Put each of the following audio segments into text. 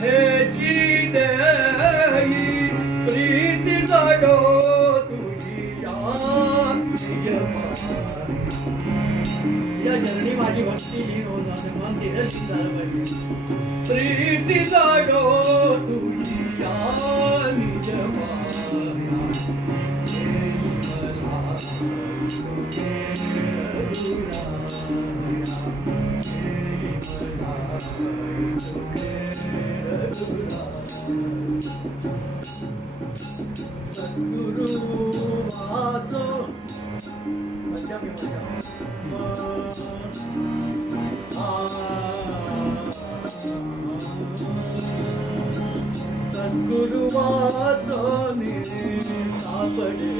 हेची देई प्रीती जाडो तुझी या चरणी माझी भक्ती ही होणार मन तिथे झालं पाहिजे प्रीती जाडो तुझी निज सद्गुरु वाचोनी सापडे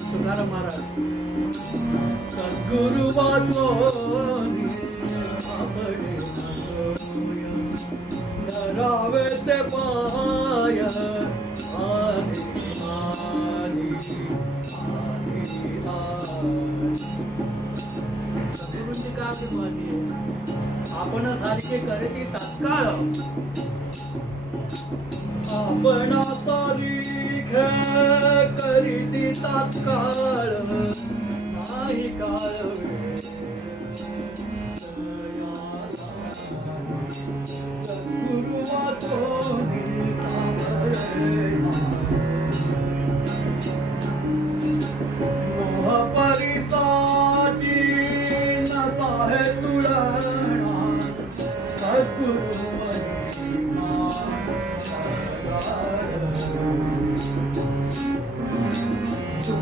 तुकाराम महाराज सद्गुरु वाचोनी सापडे धरावे ते पाय आधी आधी सद्गुरूंची का माहिती आपण सारखे करती तात्काळ आपण तारीख करीती तात्काळ नाही काळ सद्गुरु वाचोनी मोह परिसाची नसा हे तुळणा सद्गुरु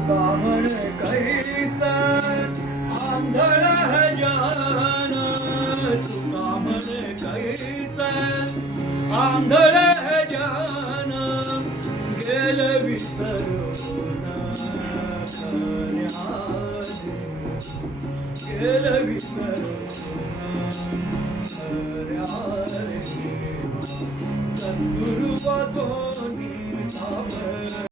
कामण कैस आंधळ जन कामण कैस आंधळ जन गेल विसरून गेल विसरून